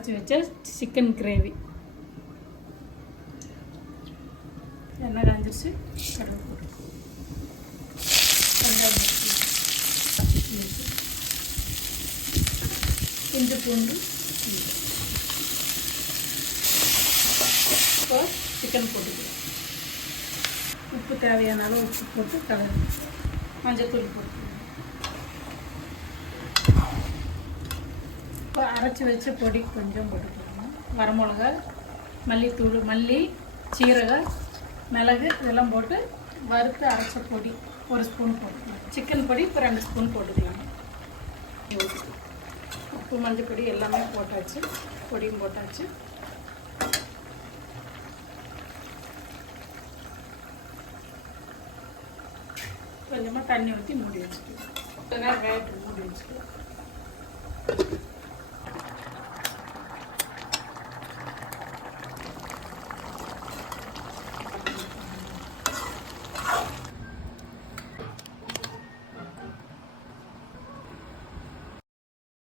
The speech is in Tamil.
அரைச்சி வச்ச சிக்கன் கிரேவி. எண்ணெய் காஞ்சிருச்சு, கடுகு போட்டு இஞ்சி பூண்டு. இப்போ சிக்கன் போட்டுக்கலாம். உப்பு தேவையான அளவு உப்பு போட்டு கலந்து மஞ்சத்தூள் போட்டு இப்போ அரைச்சி வச்ச பொடி கொஞ்சம் போட்டுக்கலாம். வரமிளகா, மல்லித்தூள், மல்லி, சீரகம், மிளகு இதெல்லாம் போட்டு வறுத்து அரைச்ச பொடி 1 ஸ்பூன் போட்டுக்கலாம். சிக்கன் பொடி இப்போ 2 ஸ்பூன் போட்டுக்கலாம். உப்பு மஞ்சள் பொடி எல்லாமே போட்டாச்சு, பொடியும் போட்டாச்சு. கொஞ்சமாக தண்ணி ஊற்றி மூடி வச்சுக்கலாம். கொஞ்ச நேரம் வேகட்டும், மூடி வச்சுக்கலாம்.